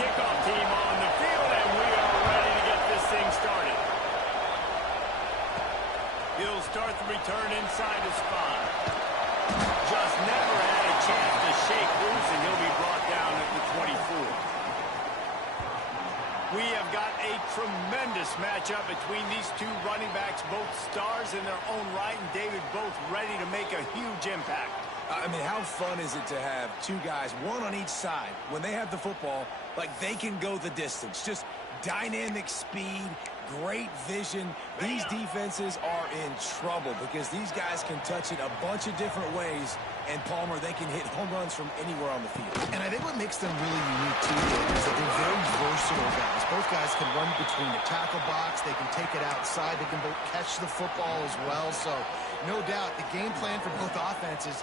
kickoff team on the field, and we are ready to get this thing started. He'll start the return inside his spot. Just never had a chance to shake loose, and he'll be brought down at the 24. We have got a tremendous matchup between these two running backs, both stars in their own right, and David, both ready to make a huge impact. I mean, how fun is it to have two guys, one on each side, when they have the football, like they can go the distance. Just dynamic speed, great vision. These defenses are in trouble because these guys can touch it a bunch of different ways, and Palmer, they can hit home runs from anywhere on the field. And I think what makes them really unique, too, Dave, is that they're very versatile guys. Both guys can run between the tackle box. They can take it outside. They can both catch the football as well. So, no doubt, the game plan for both offenses,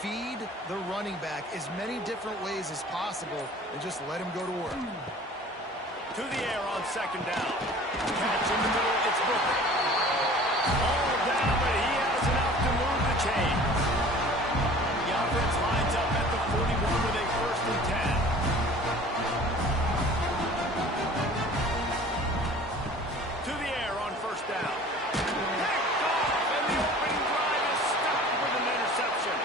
feed the running back as many different ways as possible and just let him go to work. To the air on second down. Catch in the middle, it's Booker. All down, but he has enough to move the chains. The offense lines up at the 41 with a 1st and 10. To the air on 1st down. Picked off, and the opening drive is stopped with an interception.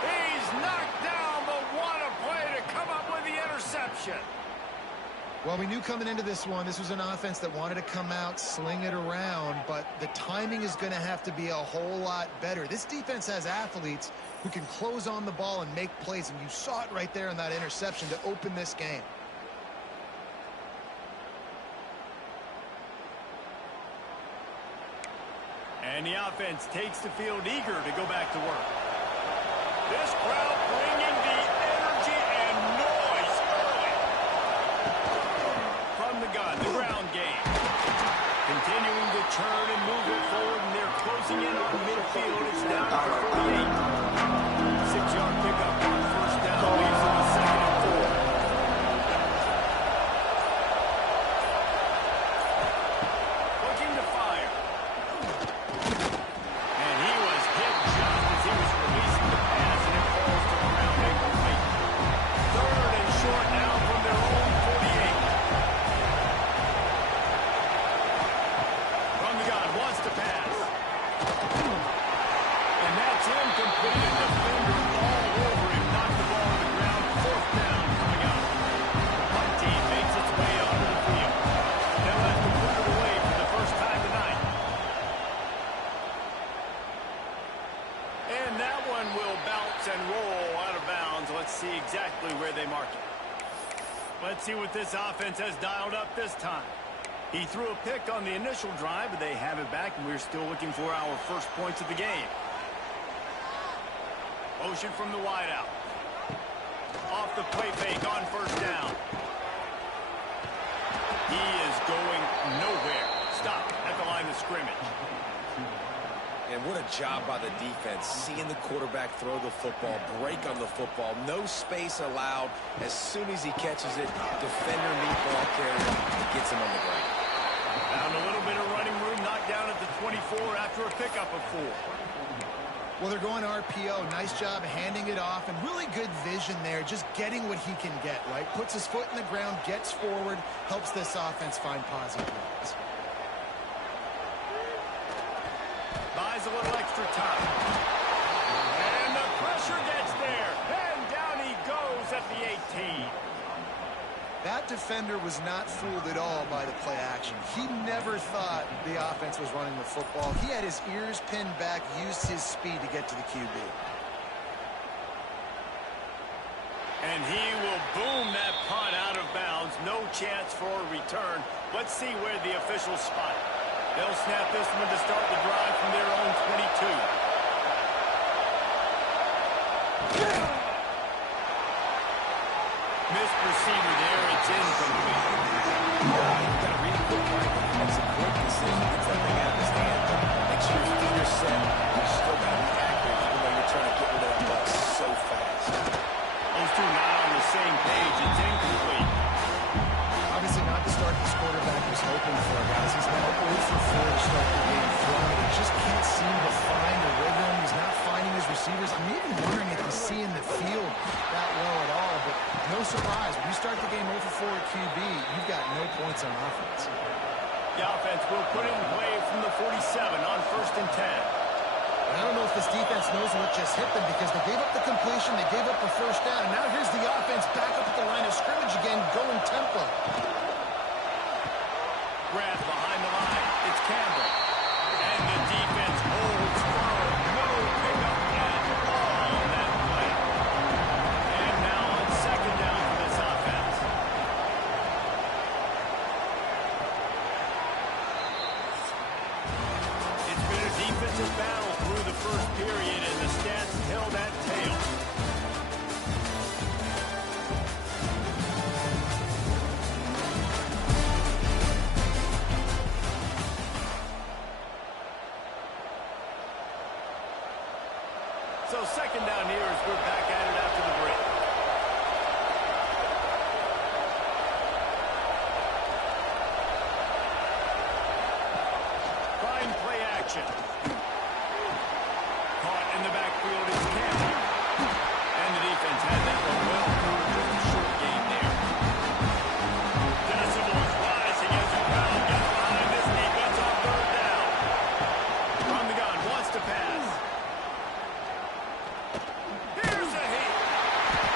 He's knocked down, but what a play to come up with the interception. Well, we knew coming into this one, this was an offense that wanted to come out, sling it around, but the timing is going to have to be a whole lot better. This defense has athletes who can close on the ball and make plays, and you saw it right there in that interception to open this game. And the offense takes the field eager to go back to work. This crowd bringing the energy and noise early. From the gun, the ground game. Continuing to churn and move it forward, and they're closing in on midfield. It's down to 48. 6-yard pickup on 1st down, leaves them with 2nd and 4. Looking to fire. And he was hit just as he was releasing the pass, and it falls to the ground incomplete. 3rd and short now from their own 48. From the gun, wants to pass. And that's incomplete. A defender all over him. Knocked the ball on the ground. 4th down coming up. Punt team makes its way onto the field. They'll have to put it away for the first time tonight. And that one will bounce and roll out of bounds. Let's see exactly where they mark it. Let's see what this offense has dialed up this time. He threw a pick on the initial drive, but they have it back, and we're still looking for our first points of the game. Motion from the wideout. Off the play fake on 1st down. He is going nowhere. Stop at the line of scrimmage. And what a job by the defense, seeing the quarterback throw the football, break on the football, no space allowed. As soon as he catches it, defender meet ball carrier, gets him on the ground. Found a little bit of running room, knocked down at the 24 after a pickup of 4. Well, they're going RPO. Nice job handing it off, and really good vision there, just getting what he can get, right? Puts his foot in the ground, gets forward, helps this offense find positive runs. Buys a little extra time. And the pressure gets there. And down he goes at the 18. That defender was not fooled at all by the play action. He never thought the offense was running the football. He had his ears pinned back, used his speed to get to the QB. And he will boom that punt out of bounds. No chance for a return. Let's see where the officials spot it. They'll snap this one to start the drive from their own 22. Missed receiver there. It's incomplete. You've got to read it quick, right? That's a quick decision. Gets that thing out of his hand. Make sure your feet are set. You still got to be accurate, even though you're trying to get rid of that ball so fast. Those two not on the same page. It's incomplete. Obviously not the start this quarterback was hoping for, guys. He's now 0 for 4 to start the game throwing. He just can't seem to find a rhythm. He's not finding his receivers. I'm even wondering if he's seeing the field that well at all, but no surprise. When you start the game 0 for 4 at QB, you've got no points on offense. The offense will put it in play from the 47 on 1st and 10. I don't know if this defense knows what just hit them because they gave up the completion, they gave up the first down, and now here's the offense back up at the line of scrimmage again, going tempo. Grab behind the line. It's Campbell. And the defense holds firm. No pickup at all on that play. And now on 2nd down for this offense. It's been a defensive battle through the first period, and the stats tell that tale. So 2nd down here as we're back at it after the break. Fine play action. Caught in the backfield is Campbell. And the defense had that one well through just a short game there. Decibels rising as we pound down behind this defense on 3rd down. From the gun, wants to pass. Here's a hit.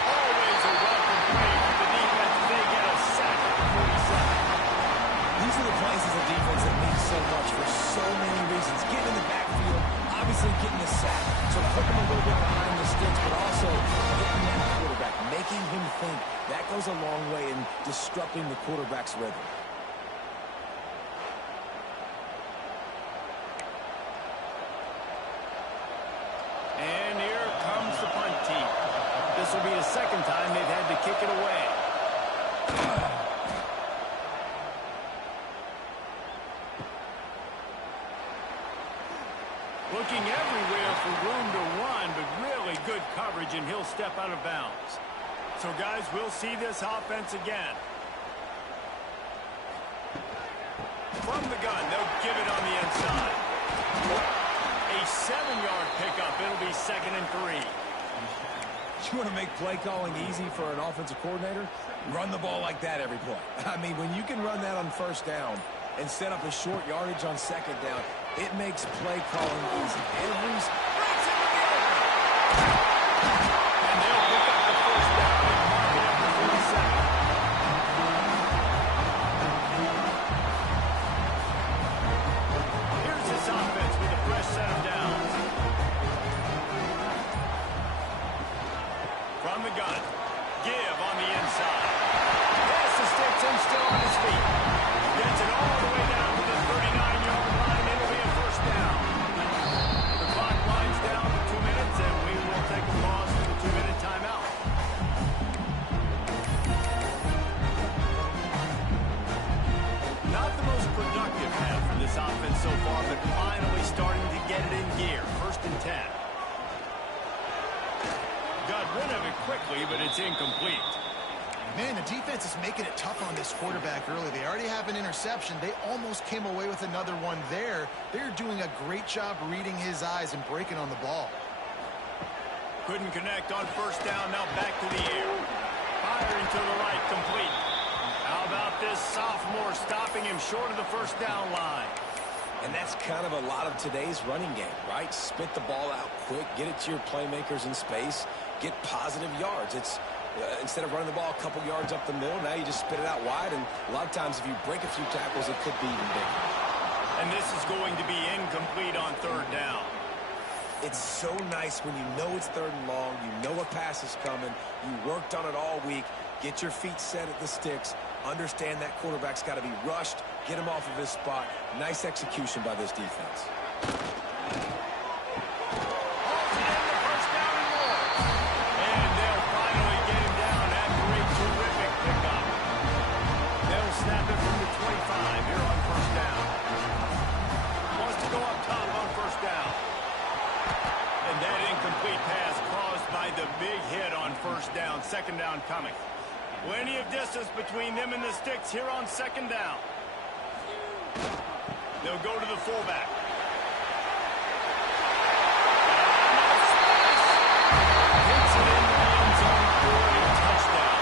Always a welcome play for the defense. They get a sack at the 47. These are the plays as a defense that mean so much for so many reasons. Getting in the backfield, obviously getting a sack, so putting him a little bit behind the sticks, but also getting that quarterback, making him think. That goes a long way in disrupting the quarterback's rhythm. And here comes the punt team. This will be the 2nd time they've had to kick it away. Looking everywhere for room to run, but really good coverage, and he'll step out of bounds. So, guys, we'll see this offense again. From the gun, they'll give it on the inside. A 7-yard pickup. It'll be 2nd and 3. You want to make play calling easy for an offensive coordinator? Run the ball like that every play. I mean, when you can run that on 1st down and set up a short yardage on 2nd down, it makes play calling easy. Breaks into the open. And they'll pick up the 1st down and mark it up to 47. Here's this offense with a fresh set of downs. From the gun, give on the inside. Pass the sticks and still on his feet. Gets it all the way down to the 39-yard line. It'll be a 1st down. The clock winds down to 2 minutes, and we will take a pause for the 2-minute timeout. Not the most productive half for this offense so far, but finally starting to get it in gear. 1st and 10. Got rid of it quickly, but it's incomplete. Man, the defense is making it tough on this quarterback early. They already have an interception. They almost came away with another one there. They're doing a great job reading his eyes and breaking on the ball. Couldn't connect on 1st down. Now back to the air. Firing to the right, complete. How about this sophomore stopping him short of the 1st down line? And that's kind of a lot of today's running game, right? Spit the ball out quick, get it to your playmakers in space, get positive yards. It's instead of running the ball a couple yards up the middle, now you just spit it out wide, and a lot of times if you break a few tackles, it could be even bigger. And this is going to be incomplete on 3rd down. It's so nice when you know it's 3rd and long, you know a pass is coming, you worked on it all week, get your feet set at the sticks, understand that quarterback's got to be rushed, get him off of his spot. Nice execution by this defense. Snap it from the 25 here on 1st down. Wants to go up top on 1st down. And that incomplete pass caused by the big hit on 1st down. 2nd down coming. Plenty of distance between them and the sticks here on 2nd down. They'll go to the fullback. Hits it into the end zone for a touchdown.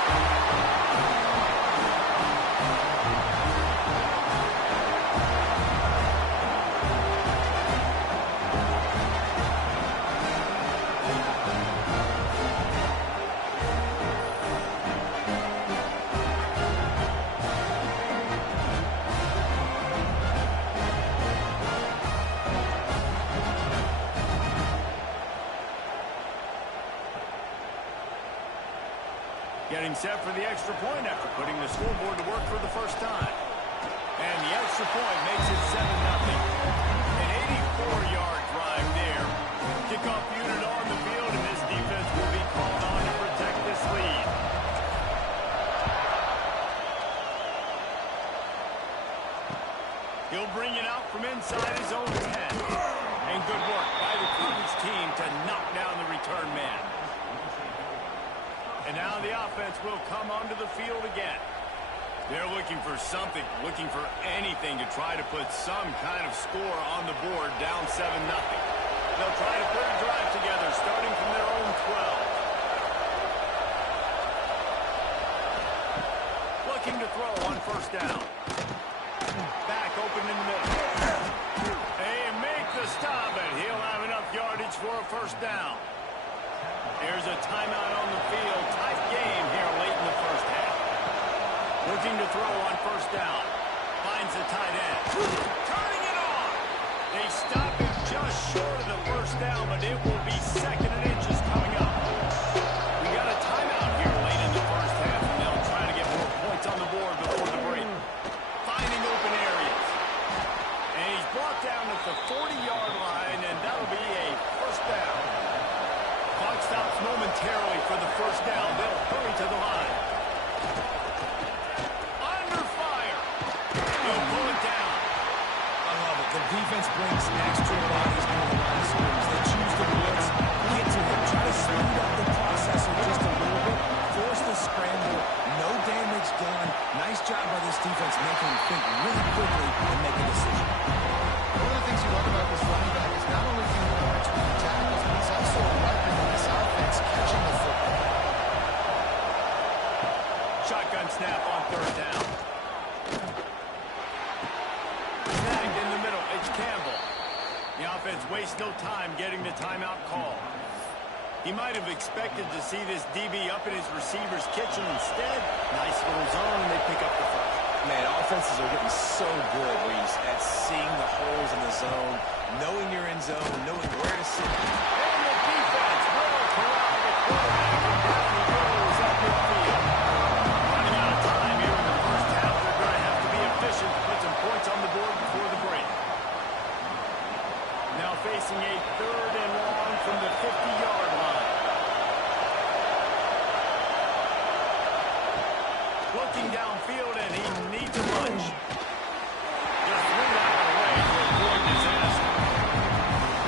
Getting set for the extra point after putting the scoreboard to work for the first time. And the extra point makes it 7-0. An 84-yard drive there. Kickoff unit on the field, and this defense will be called on to protect this lead. He'll bring it out from inside his own 10. And good work by the Cleveland's team to knock down the return man. And now the offense will come onto the field again. They're looking for something, looking for anything to try to put some kind of score on the board, down 7-0. They'll try to put a drive together, starting from their own 12. Looking to throw on first down. Back open in the middle. They make the stop, and he'll have enough yardage for a first down. There's a timeout on the field. Tight game here late in the first half. Looking to throw on first down. Finds the tight end. Turning it on. They stop him just short of the first down, but it will be 2nd and inches coming up. We got a timeout here late in the first half, and they'll try to get more points on the board before the break. Finding open areas. And he's brought down at the 40-yard line, and that'll be a first down. Clock stops momentarily for the first down. They'll hurry to the line. Under fire. He'll pull it down. I love it. The defense brings extra bodies into the line of scrimmage. They choose to blitz, get to him, try to speed up the processor just a little bit, force the scramble, no damage done. Nice job by this defense making him think really quickly and make a decision. One of the things you love about this running back is not only can he run between the tackles, but he's also a weapon in this offense catching the football. Shotgun snap on third down. Snagged in the middle. It's Campbell. The offense wastes no time getting the timeout call. He might have expected to see this DB up in his receiver's kitchen. Instead, nice little zone, and they pick up the first. Man, offenses are getting so good, Reese, at seeing the holes in the zone, knowing you're in zone, knowing where to sit. And the defense will corral the quarterback, and down he goes up midfield. Running out of time here in the first half. They're going to have to be efficient to put some points on the board before the break. Now facing a 3rd and long from the 50-yard line. Looking downfield, and he needs a lunge. Just threw that away to avoid disaster.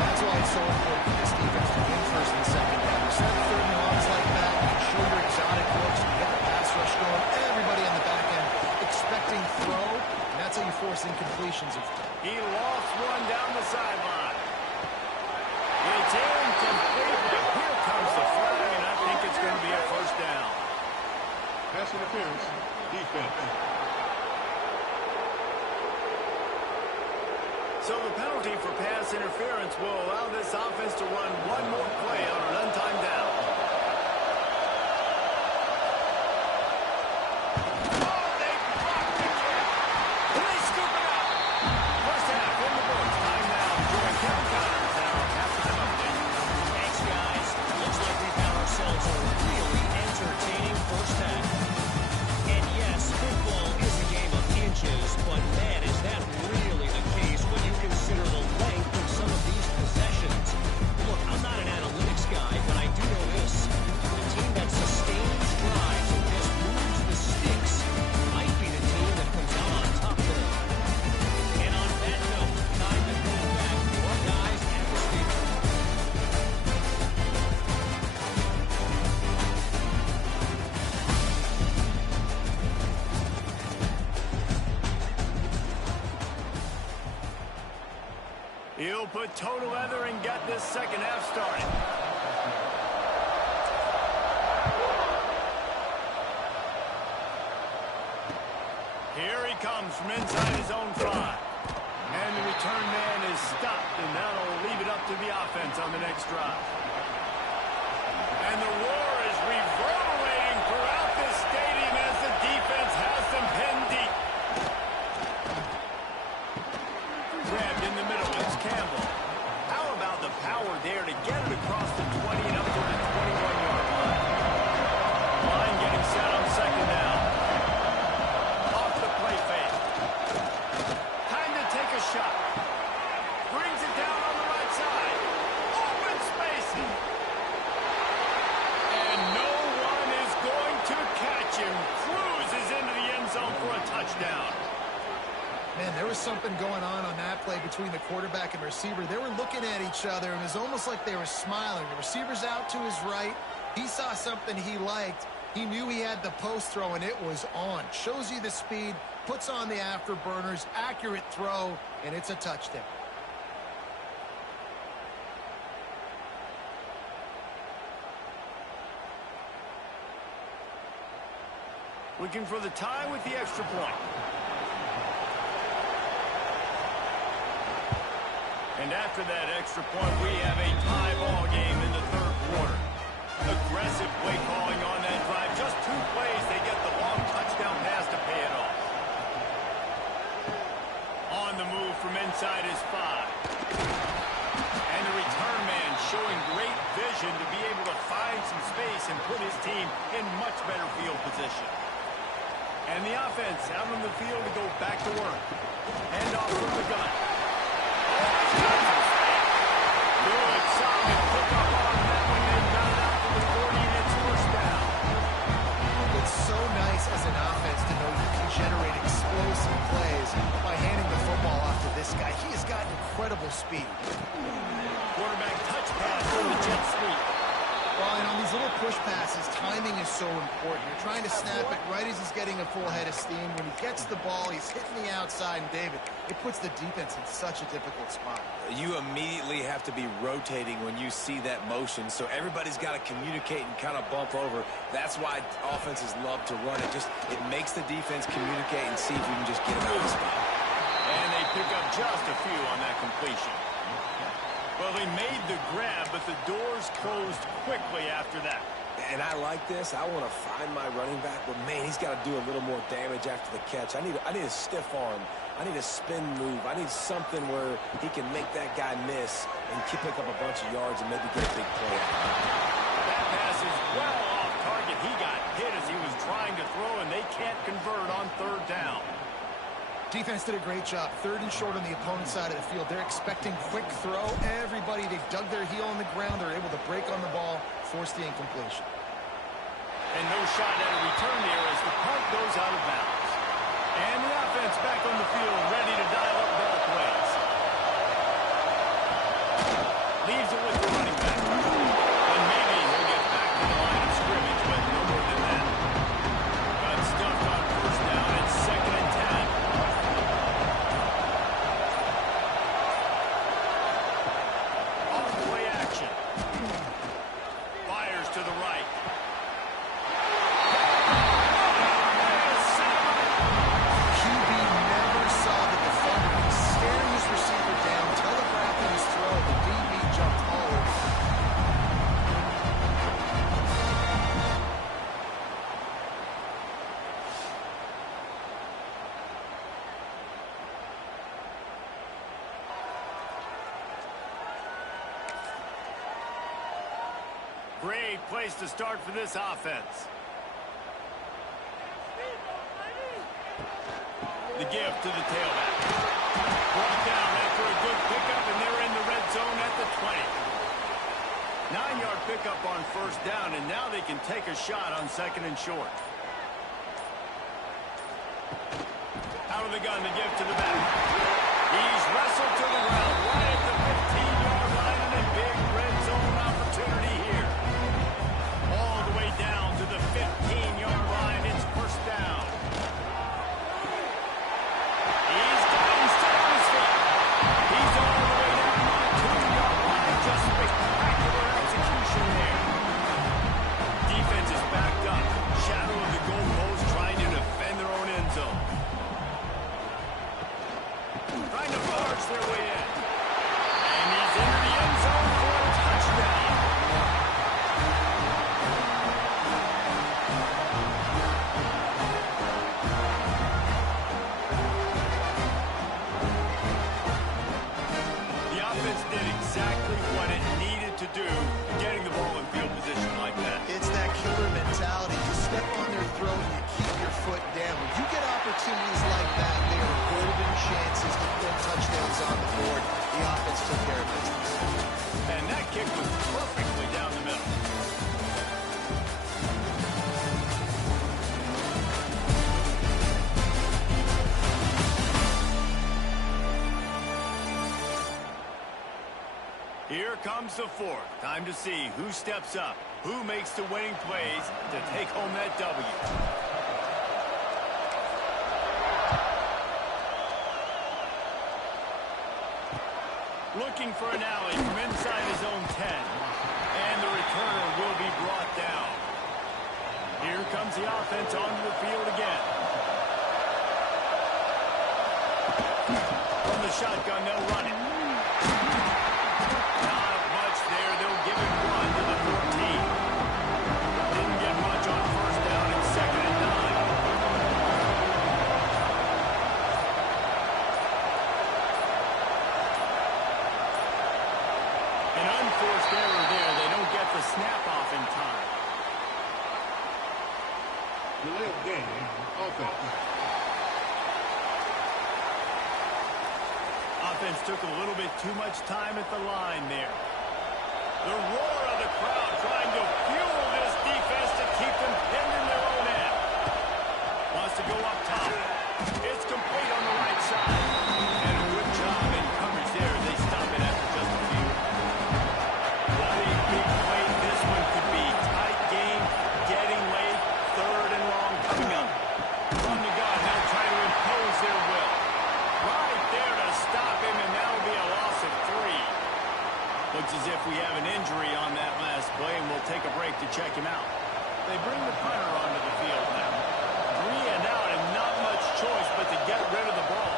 That's why it's so important for this defense to win first and second down. You set 3rd and longs like that, you can show your exotic looks, you get the pass rush going, everybody on the back end expecting throw, and that's how you force incompletions. He lost one down the sideline. It's incomplete, but here comes the flag, and I think it's going to be a first down. Pass interference, defense. So the penalty for pass interference will allow this offense to run one more play on an untimed down. Oh, they blocked the kick. And they scoop it up. First half in the books. Time now to join Kevin Connors and our halftime update. Thanks, guys. Looks like we found ourselves a really entertaining first half. And yes, football is a game of inches, but man, is that really the case when you consider the length of some of these possessions. Look, I'm not an analytics guy, but I do know this. The team that sustains drives and just moves the sticks might be the team that comes out on top there. And on that note, time to go back to our guys at the stadium. He'll put total leather and get this second half started. Here he comes from inside his own 5. And the return man is stopped, and that'll leave it up to the offense on the next drive. And the roar is reverberating throughout this stadium as the defense has them pinned deep. Grabbed in the middle, it's Campbell. How about the power there to get it across the 20 and up to the 21-yard line? Line getting set touchdown. Man, there was something going on that play between the quarterback and receiver. They were looking at each other, and it was almost like they were smiling. The receiver's out to his right. He saw something he liked. He knew he had the post throw, and it was on. Shows you the speed, puts on the afterburners, accurate throw, and it's a touchdown. Looking for the tie with the extra point. And after that extra point, we have a tie ball game in the third quarter. Aggressive play calling on that drive. Just 2 plays, they get the long touchdown pass to pay it off. On the move from inside his 5. And the return man showing great vision to be able to find some space and put his team in much better field position. And the offense out on the field to go back to work. Hand off from the gun. Good, solid pickup on that one. They got it out to the 40, and it's first down. It's so nice as an offense to know you can generate explosive plays by handing the football off to this guy. He has got incredible speed. Quarterback touch pass from the jet sweep. Well, and on these little push passes, timing is so important. You're trying to snap it right as he's getting a full head of steam. When he gets the ball, he's hitting the outside, and David, it puts the defense in such a difficult spot. You immediately have to be rotating when you see that motion, so everybody's got to communicate and kind of bump over. That's why offenses love to run it. It makes the defense communicate and see if you can just get him out of the spot. And they pick up just a few on that completion. Well, they made the grab, but the doors closed quickly after that. And I like this. I want to find my running back, but, man, he's got to do a little more damage after the catch. I need a stiff arm. I need a spin move. I need something where he can make that guy miss and pick up a bunch of yards and maybe get a big play. That pass is well off target. He got hit as he was trying to throw, and they can't convert on third down. Defense did a great job. 3rd and short on the opponent's side of the field. They're expecting quick throw. Everybody, they dug their heel on the ground. They're able to break on the ball, force the incompletion. And no shot at a return here as the punt goes out of bounds. And the offense back on the field, ready to dial up both ways. Leaves it with the running back. And maybe he'll get back to the line of scrimmage, but no more than that. Got stuffed on first down and 2nd and 10. To the right. QB never saw the defender. He stared his receiver down, telegraphing his throw. The DB jumped all over. Great place to start for this offense. The gift to the tailback. Brought down after a good pickup, and they're in the red zone at the 20. 9-yard pickup on first down, and now they can take a shot on 2nd and short. Out of the gun, the gift to the back. He's wrestled to the ground right at the 15-yard line, and a big red zone opportunity here. All the way down to the 15-yard line. It's first down. He's got him still on his feet. He's all the way down to the 2-yard line. Just spectacular execution there. Defense is backed up. Shadow of the goalpost trying to defend their own end zone. Trying to barge their way in. And he's into the end zone for a touchdown. The offense did exactly what it needed to do, getting the ball in field position like that. It's that killer mentality. You step on their throat and you keep your foot down. When you get opportunities like that, they are golden chances to put touchdowns on the board. comes the fourth. Time to see who steps up, who makes the winning plays to take home that W. Looking for an alley from inside his own 10. And the returner will be brought down. Here comes the offense onto the field again. From the shotgun, they'll run it. Not much there. They'll give it one to the 14. Didn't get much on first down and 2nd and 9. An unforced error there. They don't get the snap off in time. Delay of game, offense. Offense took a little bit too much time at the line there. The roar of the crowd trying to fuel this defense to keep them pinned in their own end. Wants to go up top. It's complete on the right side. And a good job in coverage there. They stop it after just a few. What a big play this one could be. Tight game, getting late, 3rd and long coming up. From the gun, they'll try to impose their will. Right there to stop him, and that'll be a loss of 3. Looks as if we have an injury on that last play, and we'll take a break to check him out. They bring the punter onto the field now. 3 and out, and not much choice but to get rid of the ball.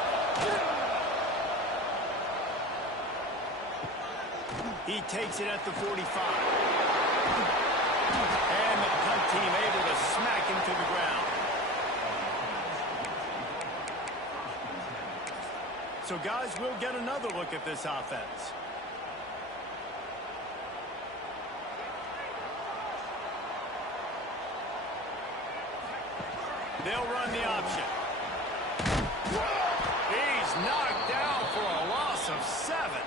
He takes it at the 45. And the punt team able to smack him to the ground. So, guys, we'll get another look at this offense. They'll run the option. He's knocked down for a loss of 7.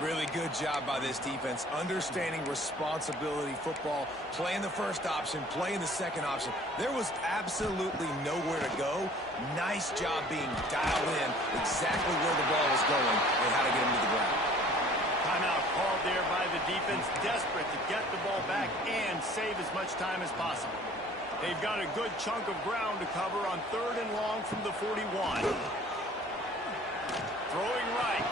Really good job by this defense, understanding responsibility football, playing the first option, playing the second option. There was absolutely nowhere to go. Nice job being dialed in exactly where the ball was going and how to get him to the ground. Timeout called there by the defense, desperate to get the ball back and save as much time as possible. They've got a good chunk of ground to cover on 3rd and long from the 41. Throwing right.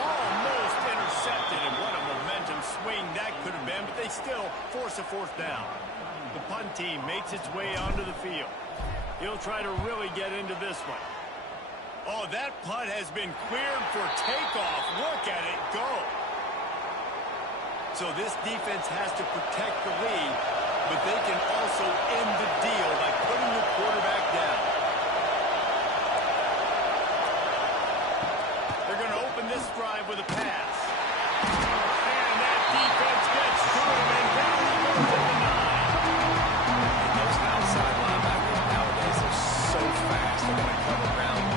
Almost intercepted, and what a momentum swing that could have been, but they still force a 4th down. The punt team makes its way onto the field. He'll try to really get into this one. Oh, that punt has been cleared for takeoff. Look at it go. So this defense has to protect the lead, but they can also end the deal by putting the quarterback down. They're going to open this drive with a pass. And that defense gets to him, and down he goes at the 9. And those outside linebackers nowadays are so fast. They're going to come around,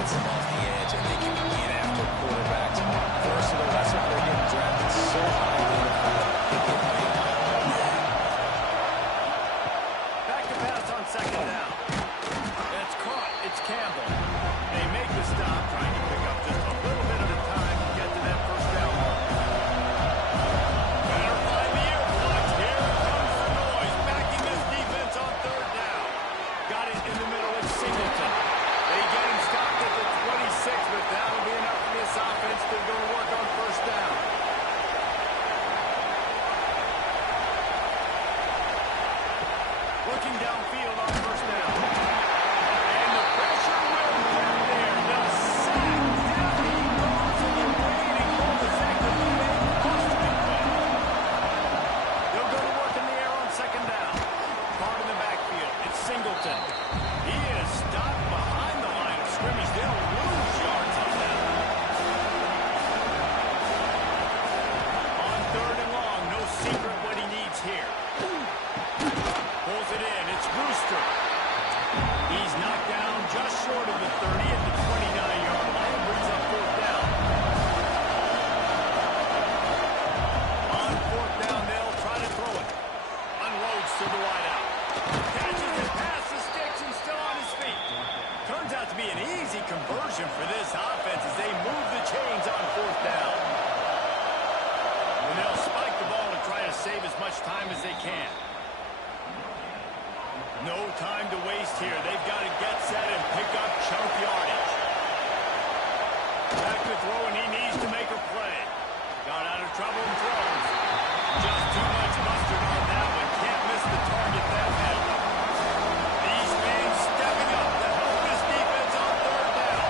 let them off the edge, and they can get after quarterbacks. Versatile, that's what they're getting drafted so high in the NFL. They get paid. Back to pass on 2nd down. That's caught. It's Campbell. They make the stop, trying to pick up just a little bit at a time to get to that 1st down mark. Better find the earplugs. Here comes the noise, backing this defense on 3rd down. Got it in the middle. It's Singleton. They get him stopped at the 26, but that'll be enough for this offense to go to work on 1st down. Looking downfield on 1st down. And the pressure will get there. The sack. Down he goes, and the waiting for the sack to be made. Lost to complete. They'll go to work in the air on 2nd down. Caught in the backfield. It's Singleton. He is stopped behind the line of scrimmage. They'll lose yards on that. On 3rd and long, no secret what he needs here. Pulls it in. It's Brewster. He's knocked down just short of the 30 at the 29-yard line. Brings up 4th down. On 4th down, they'll try to throw it. Unloads to the wideout. Catches it past the sticks and still on his feet. Turns out to be an easy conversion for this offense as they move the chains on 4th down. No time to waste here. They've got to get set and pick up chunk yardage. Back to throw, and he needs to make a play. Got out of trouble and throws. Just too much mustard on that one. Can't miss the target that badly. These fans stepping up to help this defense on third down.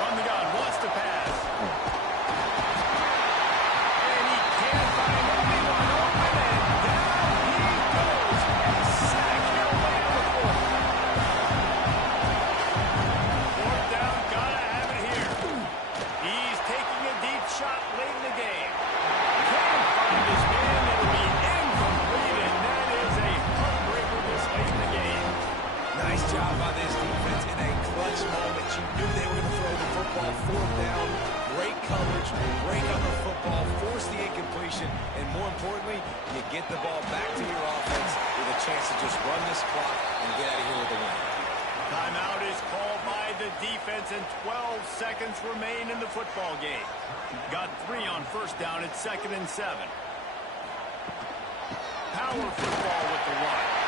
From the gun, wants to pass. And he can't find anyone open, and down he goes. And sack here away on the fourth. Fourth down, gotta have it here. He's taking a deep shot late in the game. Can't find his man. It'll be incomplete, and that is a heartbreaker this late in the game. Nice job by this defense in a clutch moment. You knew they were going to throw the football. Fourth down, great coverage, break on the football, force the incompletion, and more importantly, you get the ball back to your offense with a chance to just run this clock and get out of here with a win. Timeout is called by the defense, and 12 seconds remain in the football game. Got 3 on first down at 2nd and 7. Power football with the run.